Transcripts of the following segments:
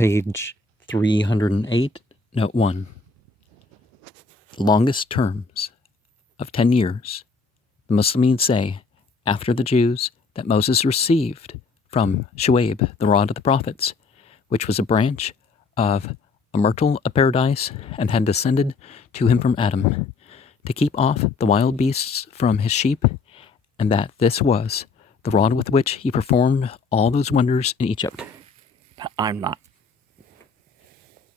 Page 308, Note 1. The longest terms of 10 years, the Muslims say, after the Jews, that Moses received from Shuaib the rod of the prophets, which was a branch of a myrtle of paradise and had descended to him from Adam, to keep off the wild beasts from his sheep, and that this was the rod with which he performed all those wonders in Egypt. I'm not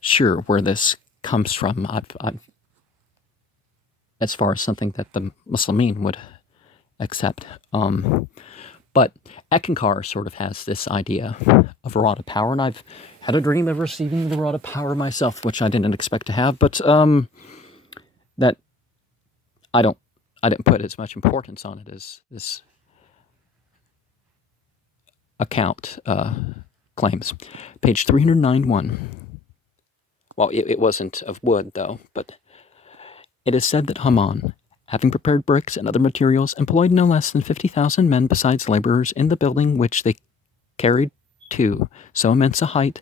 sure where this comes from. I've as far as something that the Muslimin would accept. But Eckankar sort of has this idea of a rod of power, and I've had a dream of receiving the rod of power myself, which I didn't expect to have, but that I didn't put as much importance on it as this account claims. Page 391. Well, it wasn't of wood, though, but it is said that Haman, having prepared bricks and other materials, employed no less than 50,000 men besides laborers in the building, which they carried to so immense a height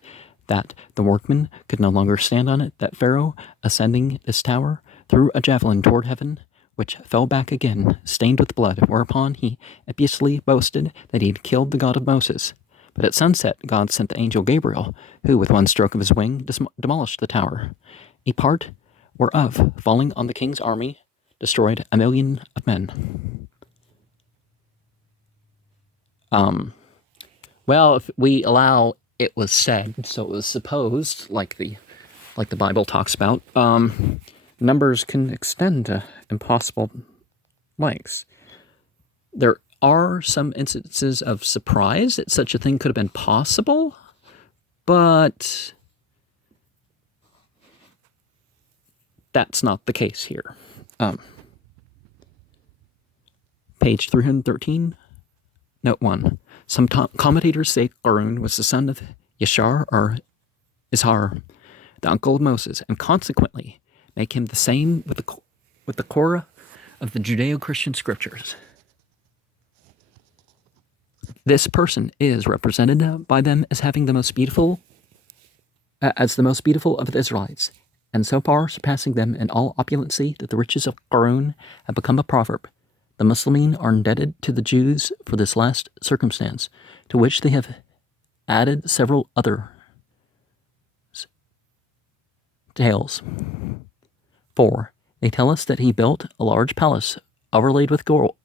that the workmen could no longer stand on it, that Pharaoh, ascending this tower, threw a javelin toward heaven, which fell back again, stained with blood, whereupon he impiously boasted that he had killed the God of Moses. But at sunset God sent the angel Gabriel, who with one stroke of his wing demolished the tower. A part whereof, falling on the king's army, destroyed 1,000,000 of men. Well, if we allow it was said, so it was supposed, like the Bible talks about, numbers can extend to impossible lengths. There are some instances of surprise that such a thing could have been possible, but that's not the case here. Page 313, Note 1. Some commentators say Qarun was the son of Yashar or Izhar, the uncle of Moses, and consequently make him the same with the Korah of the Judeo-Christian scriptures. This person is represented by them as having the most beautiful of the Israelites, and so far surpassing them in all opulency that the riches of Qarun have become a proverb. The Muslimin are indebted to the Jews for this last circumstance, to which they have added several other tales. For they tell us that he built a large palace overlaid with gold,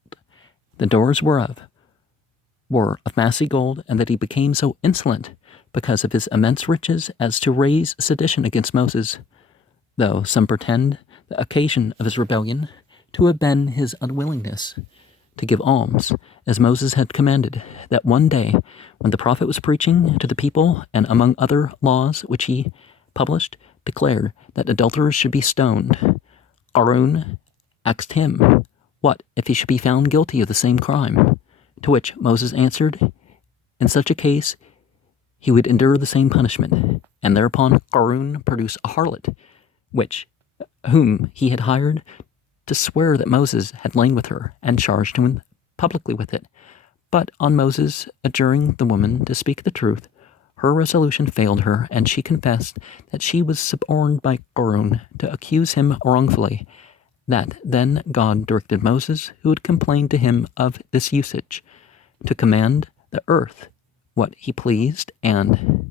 the doors whereof were of massy gold, and that he became so insolent because of his immense riches as to raise sedition against Moses, though some pretend the occasion of his rebellion to have been his unwillingness to give alms, as Moses had commanded, that one day, when the prophet was preaching to the people, and among other laws which he published, declared that adulterers should be stoned, Qarun asked him, what if he should be found guilty of the same crime? To which Moses answered, in such a case, he would endure the same punishment. And thereupon Qarun produced a harlot, whom he had hired to swear that Moses had lain with her, and charged him publicly with it. But on Moses adjuring the woman to speak the truth, her resolution failed her, and she confessed that she was suborned by Qarun to accuse him wrongfully. That then God directed Moses, who had complained to him of this usage, to command the earth what he pleased, and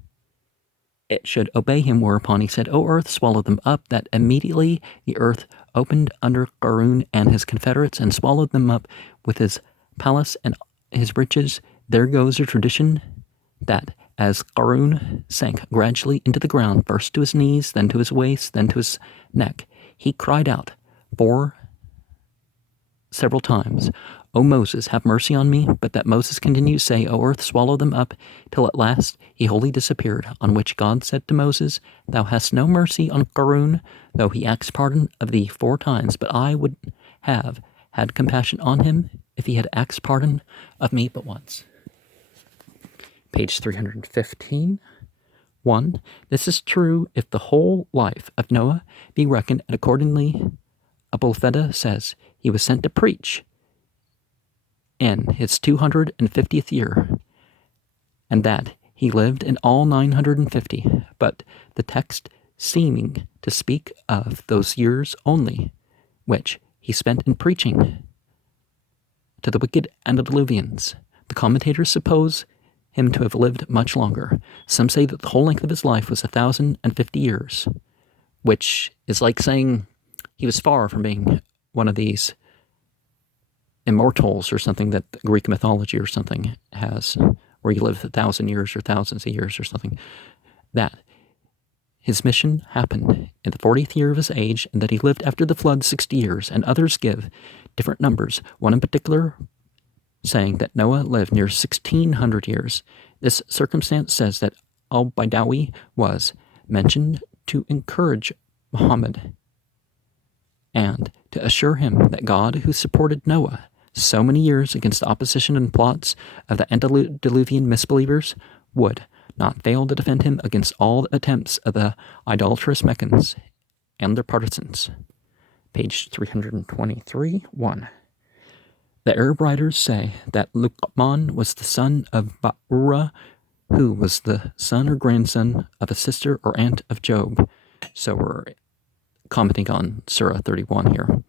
it should obey him, whereupon he said, O earth, swallow them up, that immediately the earth opened under Qarun and his confederates, and swallowed them up with his palace and his riches. There goes a tradition that as Qarun sank gradually into the ground, first to his knees, then to his waist, then to his neck, he cried out several times, O Moses, have mercy on me, but that Moses continued to say, O earth, swallow them up, till at last he wholly disappeared, on which God said to Moses, Thou hast no mercy on Qarun, though he asks pardon of thee 4 times, but I would have had compassion on him if he had asked pardon of me but once. Page 315. 1. This is true if the whole life of Noah be reckoned, and accordingly Abulfeda says he was sent to preach in his 250th year, and that he lived in all 950, but the text seeming to speak of those years only, which he spent in preaching to the wicked antediluvians. The commentators suppose him to have lived much longer. Some say that the whole length of his life was 1,050 years, which is like saying he was far from being one of these immortals or something that Greek mythology or something has, where you live 1,000 years or thousands of years or something. That his mission happened in the 40th year of his age, and that he lived after the flood 60 years, and others give different numbers. One in particular saying that Noah lived near 1,600 years. This circumstance says that al-Baidawi was mentioned to encourage Mohammed and to assure him that God, who supported Noah so many years against the opposition and plots of the antediluvian misbelievers, would not fail to defend him against all the attempts of the idolatrous Meccans and their partisans. Page 323, 1. The Arab writers say that Luqman was the son of Ba'ura, who was the son or grandson of a sister or aunt of Job. So we're commenting on Surah 31 here.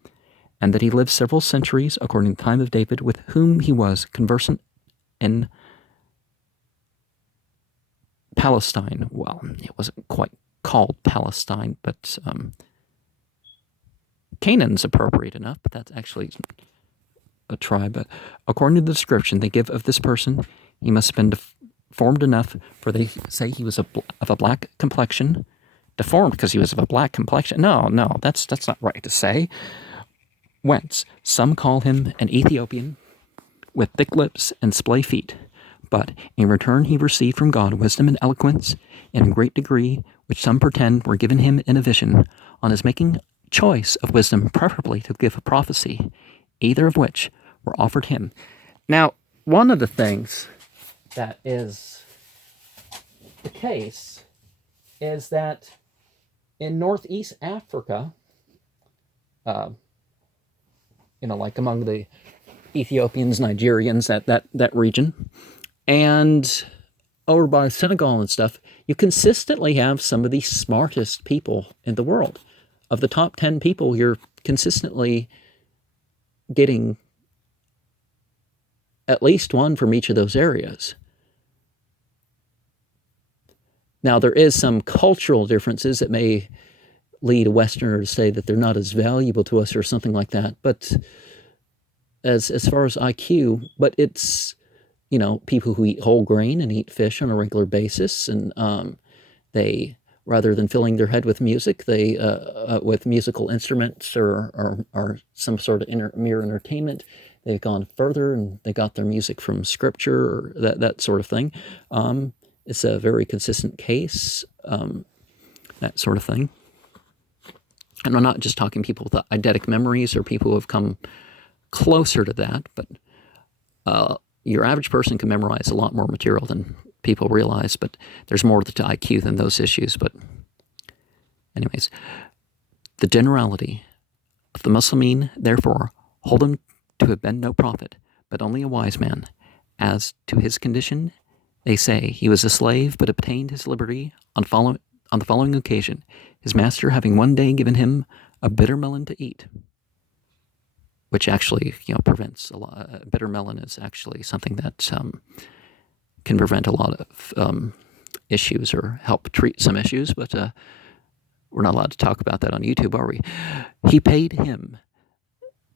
And that he lived several centuries according to the time of David, with whom he was conversant in Palestine. Well, it wasn't quite called Palestine, but Canaan's appropriate enough, but that's actually a tribe. But according to the description they give of this person, he must have been deformed enough, for they say he was of a black complexion. Deformed because he was of a black complexion? No, that's not right to say. Whence some call him an Ethiopian with thick lips and splay feet. But in return he received from God wisdom and eloquence in a great degree, which some pretend were given him in a vision, on his making choice of wisdom preferably to give a prophecy, either of which were offered him. Now, one of the things that is the case is that in Northeast Africa, like among the Ethiopians, Nigerians, that region, and over by Senegal and stuff, you consistently have some of the smartest people in the world. Of the top 10 people, you're consistently getting at least one from each of those areas. Now, there is some cultural differences that may lead a Westerner to say that they're not as valuable to us or something like that. But as far as IQ, but it's, people who eat whole grain and eat fish on a regular basis, and they, rather than filling their head with music, they with musical instruments or some sort of mere entertainment, they've gone further and they got their music from scripture or that sort of thing. It's a very consistent case, that sort of thing. And I'm not just talking people with eidetic memories or people who have come closer to that, but your average person can memorize a lot more material than people realize, but there's more to IQ than those issues. But anyways, the generality of the Muslimin, therefore, hold him to have been no prophet, but only a wise man. As to his condition, they say he was a slave, but obtained his liberty on the following occasion, his master having one day given him a bitter melon to eat, which actually, prevents a lot. Bitter melon is actually something that can prevent a lot of issues or help treat some issues, but we're not allowed to talk about that on YouTube, are we? He paid him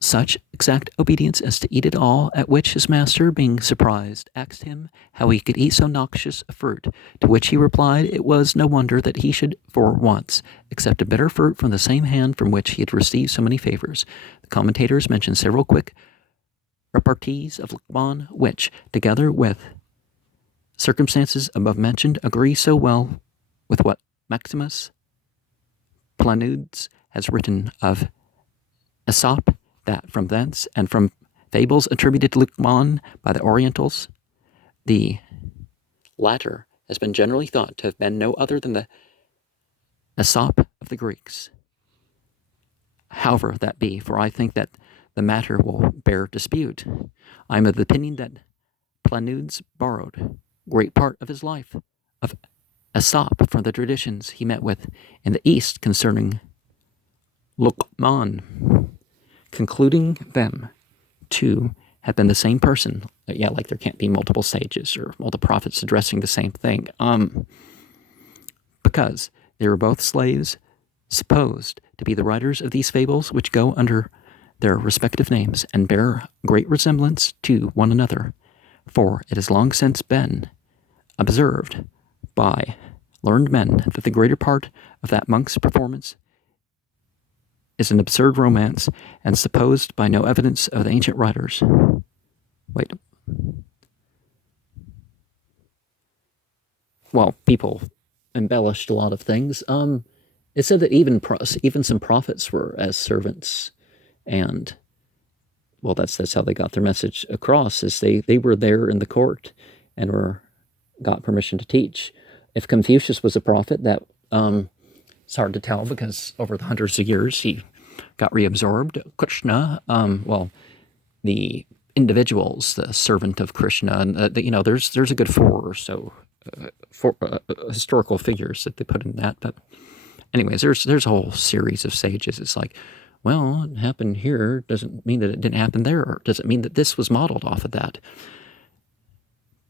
such exact obedience as to eat it all, at which his master, being surprised, asked him how he could eat so noxious a fruit, to which he replied it was no wonder that he should for once accept a bitter fruit from the same hand from which he had received so many favors. The commentators mention several quick repartees of Luqman, which, together with circumstances above mentioned, agree so well with what Maximus Planudes has written of Aesop, that from thence, and from fables attributed to Luqman by the Orientals, the latter has been generally thought to have been no other than the Aesop of the Greeks. However that be, for I think that the matter will bear dispute. I am of the opinion that Planudes borrowed great part of his life of a sop from the traditions he met with in the East concerning Luqman, concluding them to have been the same person. Yeah, like there can't be multiple sages or multiple prophets addressing the same thing. Because they were both slaves, supposed to be the writers of these fables, which go under their respective names and bear great resemblance to one another. For it has long since been observed by learned men that the greater part of that monk's performance is an absurd romance, and supposed by no evidence of the ancient writers. Wait. Well, people embellished a lot of things. It said that even some prophets were as servants, and well, that's how they got their message across. Is they were there in the court and got permission to teach. If Confucius was a prophet, that it's hard to tell because over the hundreds of years he got reabsorbed. Krishna, the individuals, the servant of Krishna, and there's a good four or so historical figures that they put in that. But anyways, there's a whole series of sages. It's like, well, it happened here doesn't mean that it didn't happen there, or does it mean that this was modeled off of that?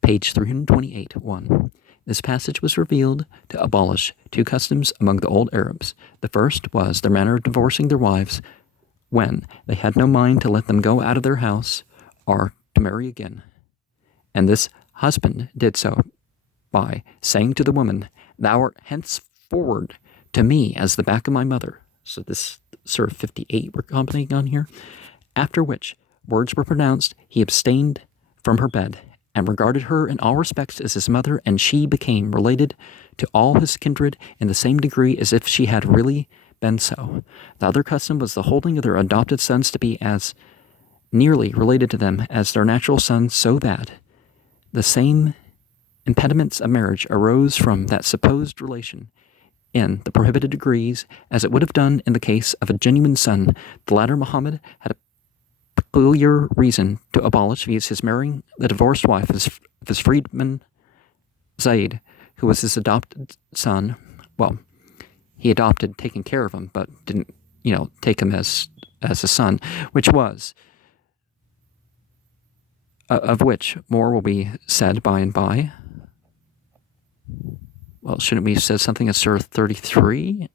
Page 328, 1. This passage was revealed to abolish two customs among the old Arabs. The first was their manner of divorcing their wives when they had no mind to let them go out of their house or to marry again. And this husband did so by saying to the woman, "Thou art henceforward to me as the back of my mother." So this sort of 58 we're commenting on here. After which words were pronounced, he abstained from her bed and regarded her in all respects as his mother, and she became related to all his kindred in the same degree as if she had really been so. The other custom was the holding of their adopted sons to be as nearly related to them as their natural sons, so that the same impediments of marriage arose from that supposed relation in the prohibited degrees as it would have done in the case of a genuine son. The latter, Mohammed, had a peculiar reason to abolish, viz. His marrying the divorced wife of his freedman Zaid, who was his adopted son. Well, he adopted, taking care of him, but didn't, take him as a son, which was, of which more will be said by and by. Well, shouldn't we have said something at Surah 33?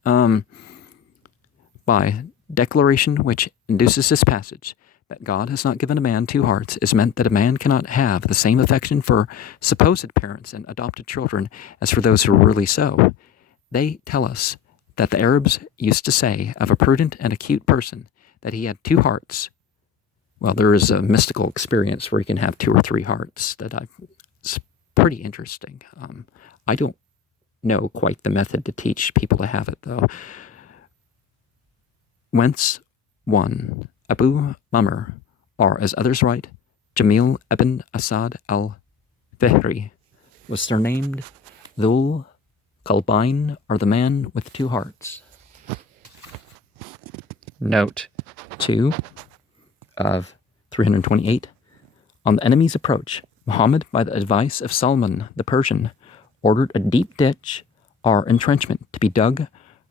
By declaration which induces this passage, that God has not given a man two hearts, is meant that a man cannot have the same affection for supposed parents and adopted children as for those who are really so. They tell us that the Arabs used to say of a prudent and acute person that he had two hearts. Well, there is a mystical experience where you can have two or three hearts it's pretty interesting. I don't know quite the method to teach people to have it, though. Whence one, Abu Mamr, or as others write, Jamil ibn Asad al-Fihri, was surnamed Dhul Qalbain, or the man with two hearts. Note 2 of 328. On the enemy's approach, Muhammad, by the advice of Salman the Persian, ordered a deep ditch or entrenchment to be dug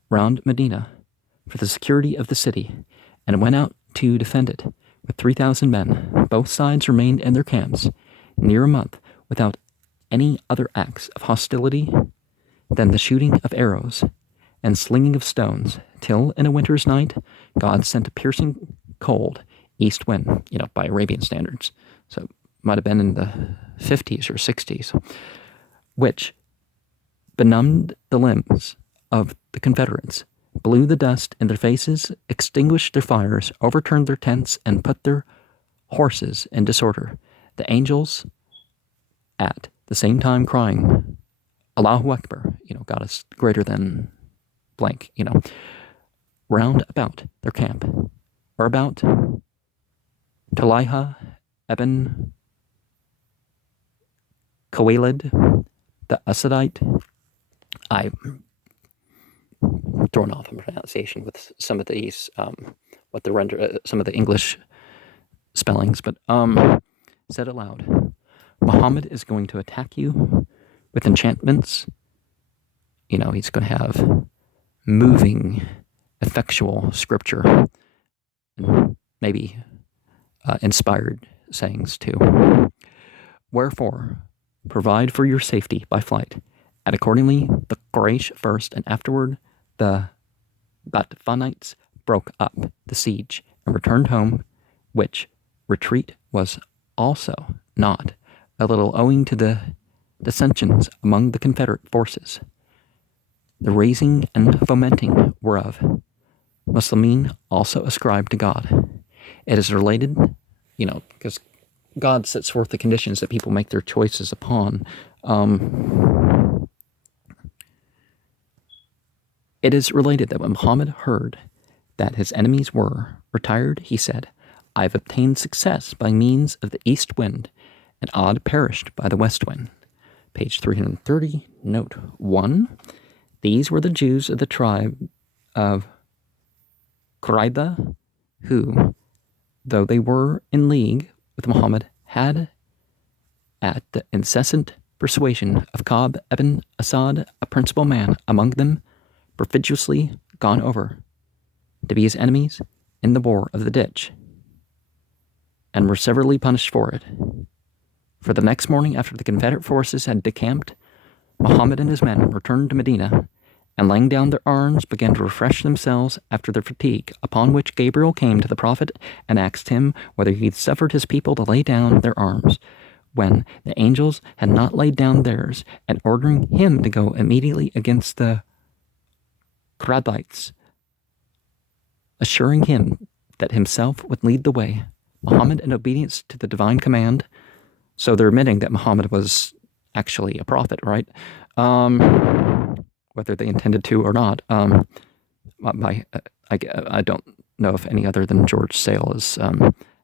round Medina for the security of the city, and went out to defend it with 3,000 men. Both sides remained in their camps near a month without any other acts of hostility than the shooting of arrows and slinging of stones, till in a winter's night God sent a piercing cold east wind, by Arabian standards. So it might have been in the 50s or 60s, which benumbed the limbs of the Confederates, blew the dust in their faces, extinguished their fires, overturned their tents, and put their horses in disorder. The angels, at the same time crying, Allahu Akbar, God is greater than blank, round about their camp, or about Talaiha ibn Kawalid, the Asadite. I'm thrown off in pronunciation with some of these, some of the English spellings, but said aloud, Muhammad is going to attack you with enchantments he's going to have moving, effectual scripture, and maybe inspired sayings too. Wherefore, provide for your safety by flight. And accordingly, the Quraysh first, and afterward the Ghatfanites broke up the siege and returned home, which retreat was also not a little owing to the dissensions among the Confederate forces, the raising and fomenting whereof Muslimin also ascribed to God. It is related, because God sets forth the conditions that people make their choices upon. It is related that when Muhammad heard that his enemies were retired, he said, I have obtained success by means of the east wind, and Ad perished by the west wind. Page 330, note 1. These were the Jews of the tribe of Qurayza, who, though they were in league with Muhammad, had, at the incessant persuasion of Ka'b ibn Asad, a principal man among them, perfidiously gone over to be his enemies in the war of the ditch, and were severely punished for it. For the next morning, after the Confederate forces had decamped, Muhammad and his men returned to Medina, and laying down their arms, began to refresh themselves after their fatigue, upon which Gabriel came to the prophet and asked him whether he had suffered his people to lay down their arms, when the angels had not laid down theirs, and ordering him to go immediately against the Qurayzites, assuring him that himself would lead the way. Muhammad, in obedience to the divine command, so they're admitting that Muhammad was actually a prophet, right? Whether they intended to or not. I don't know if any other than George Sale is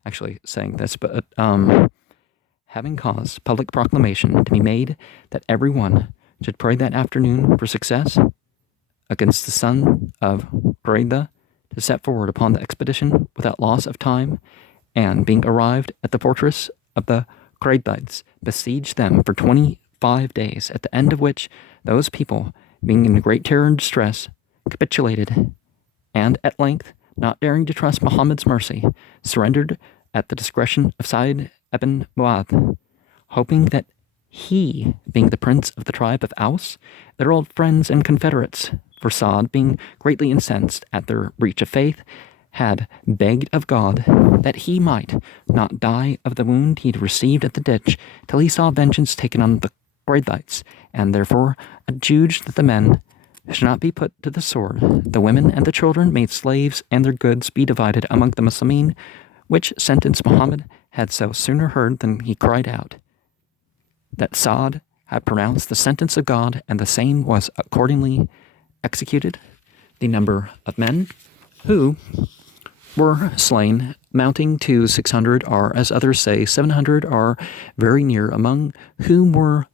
actually saying this, but having caused public proclamation to be made that everyone should pray that afternoon for success against the son of Qurayza to set forward upon the expedition without loss of time, and being arrived at the fortress of the Qurayzites, besieged them for 25 days, at the end of which those people, being in great terror and distress, capitulated, and at length, not daring to trust Muhammad's mercy, surrendered at the discretion of Sa'id ibn Mu'adh, hoping that he, being the prince of the tribe of Aus, their old friends and confederates, for Sa'd, being greatly incensed at their breach of faith, had begged of God that he might not die of the wound he had received at the ditch till he saw vengeance taken on the Qurayzites, and therefore adjudged that the men should not be put to the sword, the women and the children made slaves, and their goods be divided among the Muslimin, which sentence Muhammad had so sooner heard than he cried out that Sa'd had pronounced the sentence of God, and the same was accordingly executed. The number of men who were slain, mounting to 600, or as others say 700, are very near, among whom were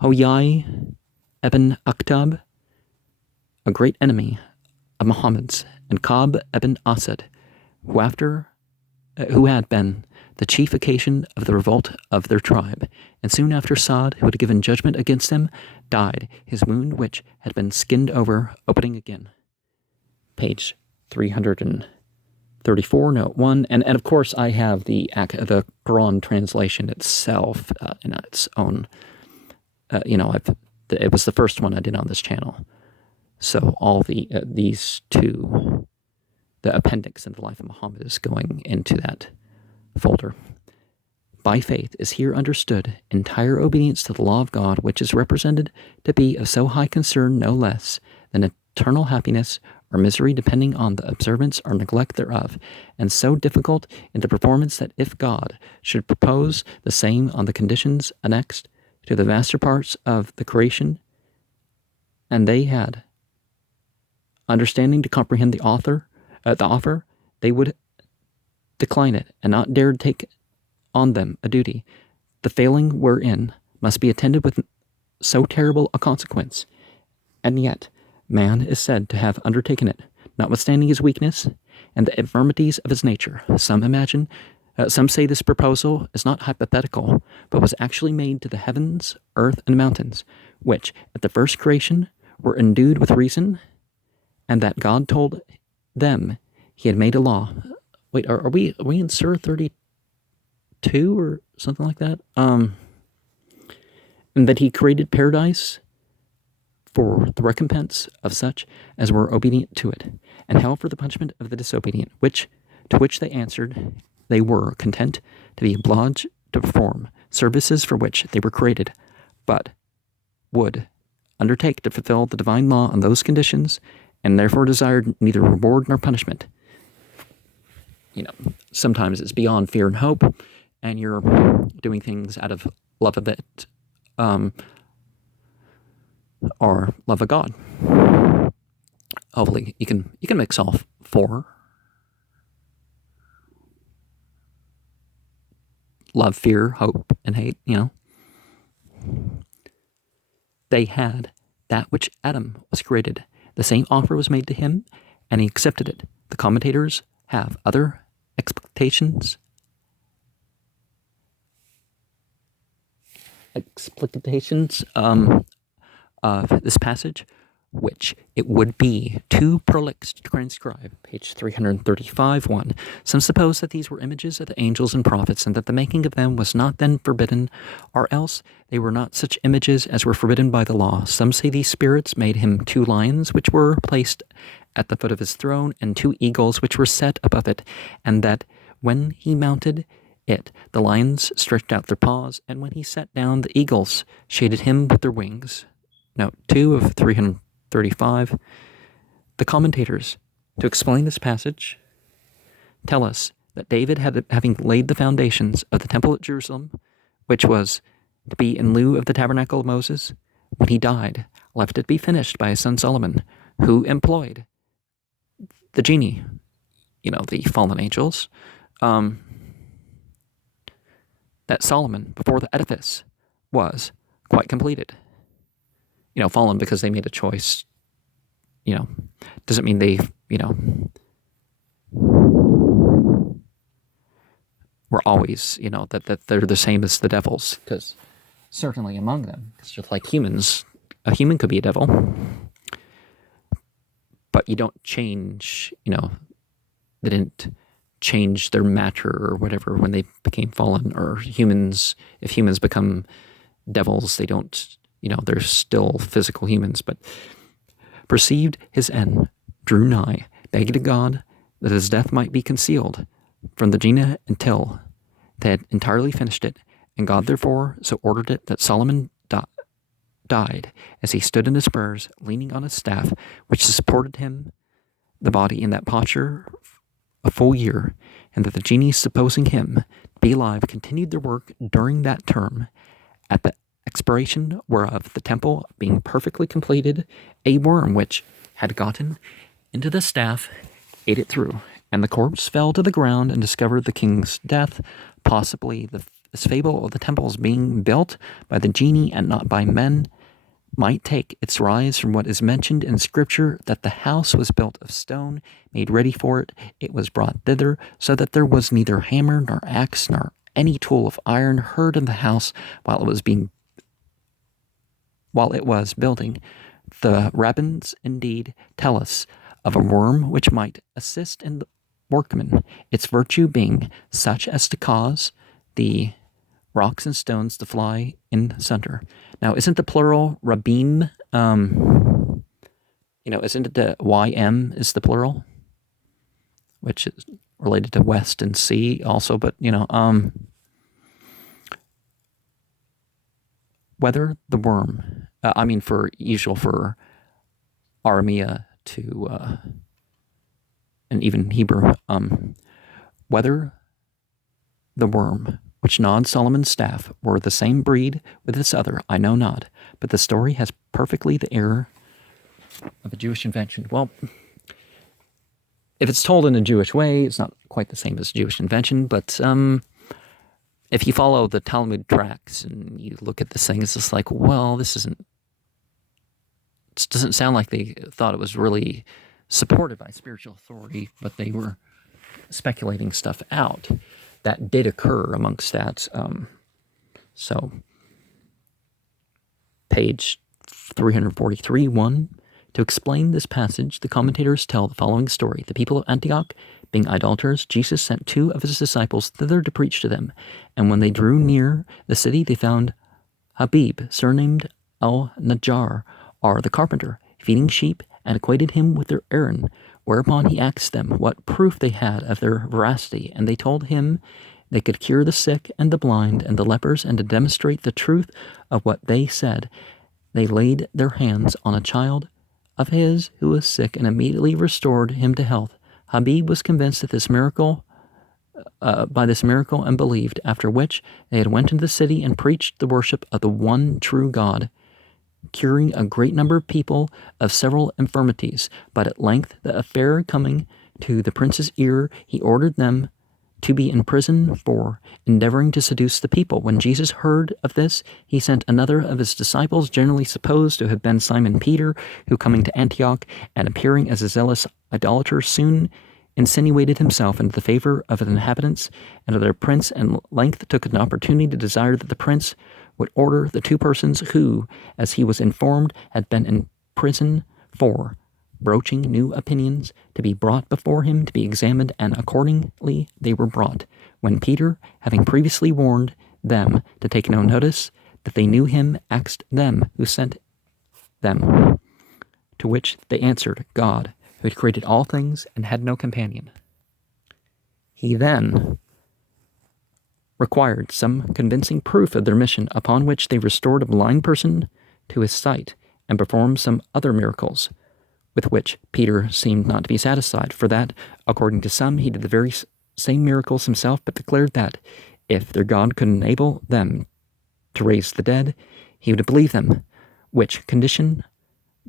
Huyai ibn Akhtab, a great enemy of Muhammad's, and Ka'b ibn Asad, who had been the chief occasion of the revolt of their tribe, and soon after Sa'd, who had given judgment against them, died, his wound which had been skinned over, opening again. Page 334, note 1, and of course I have the Quran translation itself in its own. It was the first one I did on this channel, so all these two, the appendix in the life of Muhammad, is going into that folder. By faith is here understood entire obedience to the law of God, which is represented to be of so high concern no less than eternal happiness or misery depending on the observance or neglect thereof, and so difficult in the performance that if God should propose the same on the conditions annexed to the vaster parts of the creation, and they had understanding to comprehend the offer, they would decline it, and not dare to take on them a duty, the failing wherein must be attended with so terrible a consequence. And yet man is said to have undertaken it, notwithstanding his weakness and the infirmities of his nature. Some imagine Some say this proposal is not hypothetical, but was actually made to the heavens, earth, and mountains, which, at the first creation, were endued with reason, and that God told them he had made a law. Wait, are we in Surah 32 or something like that? And that he created paradise for the recompense of such as were obedient to it, and hell for the punishment of the disobedient, to which they answered, they were content to be obliged to perform services for which they were created, but would undertake to fulfill the divine law on those conditions, and therefore desired neither reward nor punishment. Sometimes it's beyond fear and hope, and you're doing things out of love of it, or love of God. Hopefully, you can mix all four. Love, fear, hope, and hate. They had that which Adam was created. The same offer was made to him, and he accepted it. The commentators have other explications of this passage, which it would be too prolix to transcribe. Page 335, 1. Some suppose that these were images of the angels and prophets, and that the making of them was not then forbidden, or else they were not such images as were forbidden by the law. Some say these spirits made him 2 lions, which were placed at the foot of his throne, and 2 eagles, which were set above it, and that when he mounted it, the lions stretched out their paws, and when he sat down, the eagles shaded him with their wings. Note 2 of 335. The commentators, to explain this passage, tell us that David, having laid the foundations of the temple at Jerusalem, which was to be in lieu of the tabernacle of Moses, when he died, left it be finished by his son Solomon, who employed the genii, the fallen angels, that Solomon, before the edifice was quite completed. Fallen because they made a choice, doesn't mean they, were always, that they're the same as the devils, because certainly among them, it's just like humans, a human could be a devil, but you don't change, they didn't change their matter or whatever when they became fallen, or if humans become devils, they don't, they're still physical humans, but perceived his end, drew nigh, begged to God that his death might be concealed from the genii until they had entirely finished it, and God therefore so ordered it that Solomon died as he stood in his spurs, leaning on his staff, which supported him, the body, in that posture a full year, and that the genii, supposing him to be alive, continued their work during that term, at the expiration whereof, the temple being perfectly completed, a worm which had gotten into the staff ate it through, and the corpse fell to the ground and discovered the king's death. Possibly this fable of the temples being built by the genii and not by men might take its rise from what is mentioned in Scripture, that the house was built of stone, made ready for it, it was brought thither, so that there was neither hammer nor axe nor any tool of iron heard in the house while it was building. The rabbins indeed tell us of a worm which might assist in the workman, its virtue being such as to cause the rocks and stones to fly in sunder. Now, isn't the plural rabbim? Isn't it the ym is the plural, which is related to west and sea also? But whether the worm, for Aramea to and even Hebrew, whether the worm which gnawed Solomon's staff were the same breed with this other, I know not, but the story has perfectly the air of a Jewish invention. Well, if it's told in a Jewish way, it's not quite the same as Jewish invention, but if you follow the Talmud tracks and you look at this thing, it's just like, well, this doesn't sound like they thought it was really supported by spiritual authority, but they were speculating stuff out. that did occur amongst that. So, page 343, 1. To explain this passage, the commentators tell the following story. The people of Antioch, being idolaters, Jesus sent 2 of his disciples thither to preach to them. And when they drew near the city, they found Habib, surnamed al-Najjar, or the carpenter, feeding sheep, and acquainted him with their errand. Whereupon he asked them what proof they had of their veracity, and they told him they could cure the sick and the blind and the lepers, and to demonstrate the truth of what they said, they laid their hands on a child of his who was sick and immediately restored him to health. Habib was convinced that this miracle, by this miracle, and believed, after which they had went into the city and preached the worship of the one true God, curing a great number of people of several infirmities. But at length the affair coming to the prince's ear, he ordered them to be in prison for endeavoring to seduce the people. When Jesus heard of this, he sent another of his disciples, generally supposed to have been Simon Peter, who, coming to Antioch and appearing as a zealous idolater, soon insinuated himself into the favor of the inhabitants and of their prince, and at length took an opportunity to desire that the prince would order the 2 persons who, as he was informed, had been in prison for broaching new opinions, to be brought before him to be examined, and accordingly they were brought. When Peter, having previously warned them to take no notice that they knew him, asked them who sent them, to which they answered, God, who had created all things and had no companion. He then required some convincing proof of their mission, upon which they restored a blind person to his sight and performed some other miracles, with which Peter seemed not to be satisfied, for that, according to some, he did the very same miracles himself, but declared that, if their God could enable them to raise the dead, he would believe them, which condition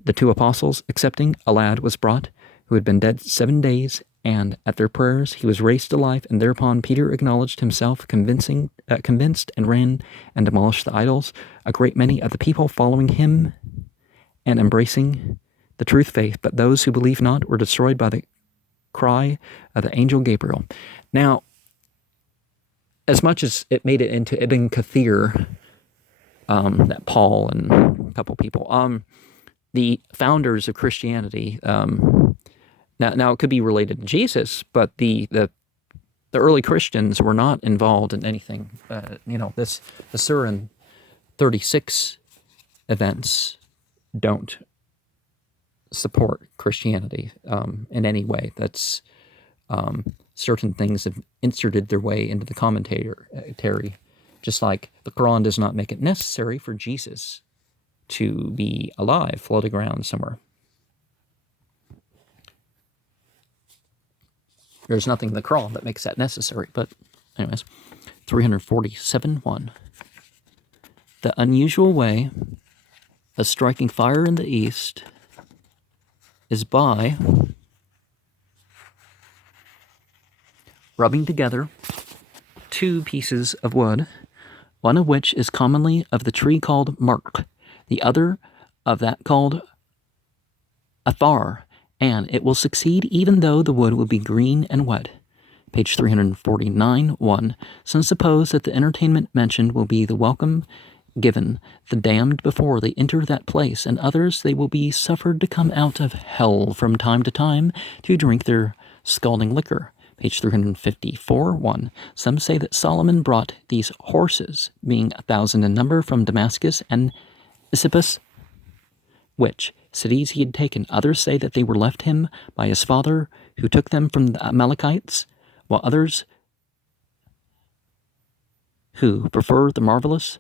the 2 apostles accepting, a lad was brought, who had been dead 7 days, and at their prayers he was raised to life, and thereupon Peter acknowledged himself convinced, and ran and demolished the idols, a great many of the people following him and embracing the truth faith, but those who believed not were destroyed by the cry of the angel Gabriel. Now, as much as it made it into Ibn Kathir, that Paul and a couple people, the founders of Christianity, now it could be related to Jesus, but the early Christians were not involved in anything. The Surah 36 events don't support Christianity in any way. That's certain things have inserted their way into the commentary, just like the Quran does not make it necessary for Jesus to be alive, floating around somewhere. There's nothing in the Quran that makes that necessary, but anyways, 347.1. The unusual way of striking fire in the east is by rubbing together 2 pieces of wood, one of which is commonly of the tree called mark, the other of that called athar, and it will succeed even though the wood will be green and wet. Page 349, 1. Some suppose that the entertainment mentioned will be the welcome given the damned before they enter that place, and others they will be suffered to come out of hell from time to time to drink their scalding liquor. Page 354, 1. Some say that Solomon brought these horses, being 1,000 in number, from Damascus and Isipus, which cities he had taken. Others say that they were left him by his father, who took them from the Amalekites, while others, who prefer the marvelous,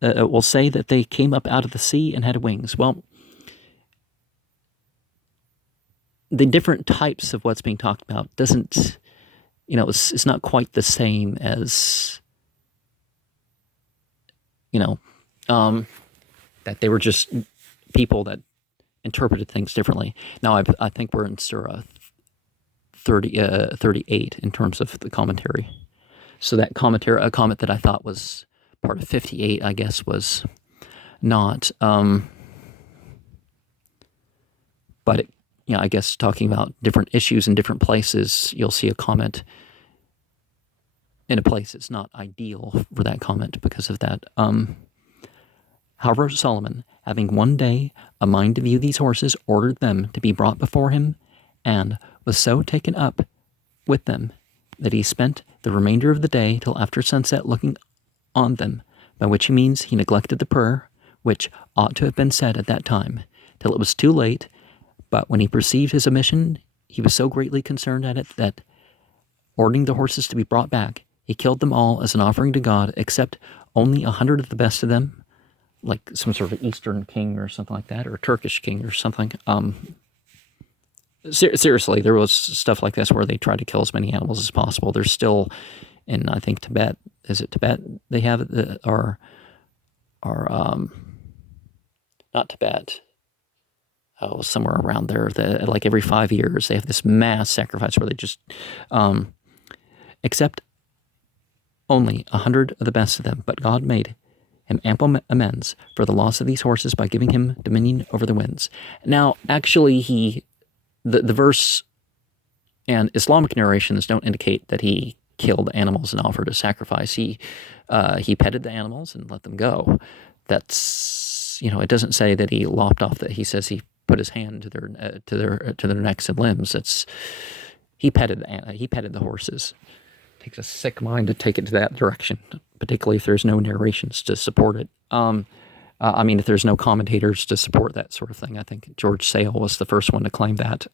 will say that they came up out of the sea and had wings. Well, the different types of what's being talked about doesn't, it's not quite the same as, that they were just people that interpreted things differently. Now, I think we're in Surah 38 in terms of the commentary. So that commentary, a comment that I thought was part of 58, I guess, was not. But it, I guess talking about different issues in different places, you'll see a comment in a place it's not ideal for that comment because of that. However, Solomon, having one day a mind to view these horses, ordered them to be brought before him, and was so taken up with them that he spent the remainder of the day till after sunset looking on them, by which he means he neglected the prayer, which ought to have been said at that time, till it was too late. But when he perceived his omission, he was so greatly concerned at it that, ordering the horses to be brought back, he killed them all as an offering to God, except only 100 of the best of them, like some sort of Eastern king or something like that, or a Turkish king or something. Seriously, there was stuff like this where they tried to kill as many animals as possible. There's still, in I think Tibet, is it Tibet? They have it, or not Tibet. Oh, somewhere around there. Like every 5 years, they have this mass sacrifice where they just accept only 100 of the best of them. But God made him ample amends for the loss of these horses by giving him dominion over the winds. Now, actually, the verse and Islamic narrations don't indicate that he killed animals and offered a sacrifice. He petted the animals and let them go. That's, it doesn't say that he lopped off that. He says he put his hand to their necks and limbs. He petted the horses. It takes a sick mind to take it to that direction, particularly if there's no narrations to support it. If there's no commentators to support that sort of thing. I think George Sale was the first one to claim that.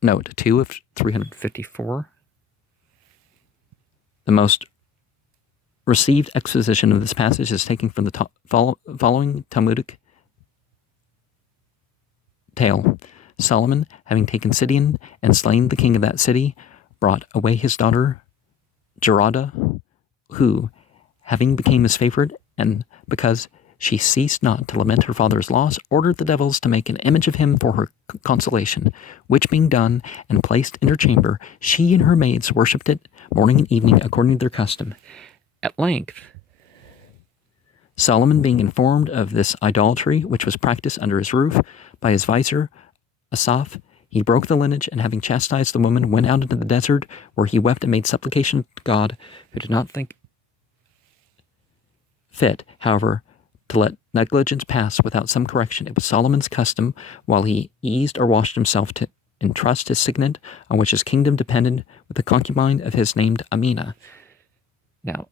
Note 2 of 354. The most received exposition of this passage is taken from the following Talmudic tale. Solomon, having taken Sidon and slain the king of that city, brought away his daughter Jehoiada, who, having became his favorite, and because she ceased not to lament her father's loss, ordered the devils to make an image of him for her consolation, which being done and placed in her chamber, she and her maids worshipped it morning and evening according to their custom. At length, Solomon, being informed of this idolatry which was practiced under his roof by his vizier Asaph, he broke the lineage, and having chastised the woman, went out into the desert, where he wept and made supplication to God, who did not think fit, however, to let negligence pass without some correction. It was Solomon's custom, while he eased or washed himself, to entrust his signet, on which his kingdom depended, with the concubine of his named Amina. Now,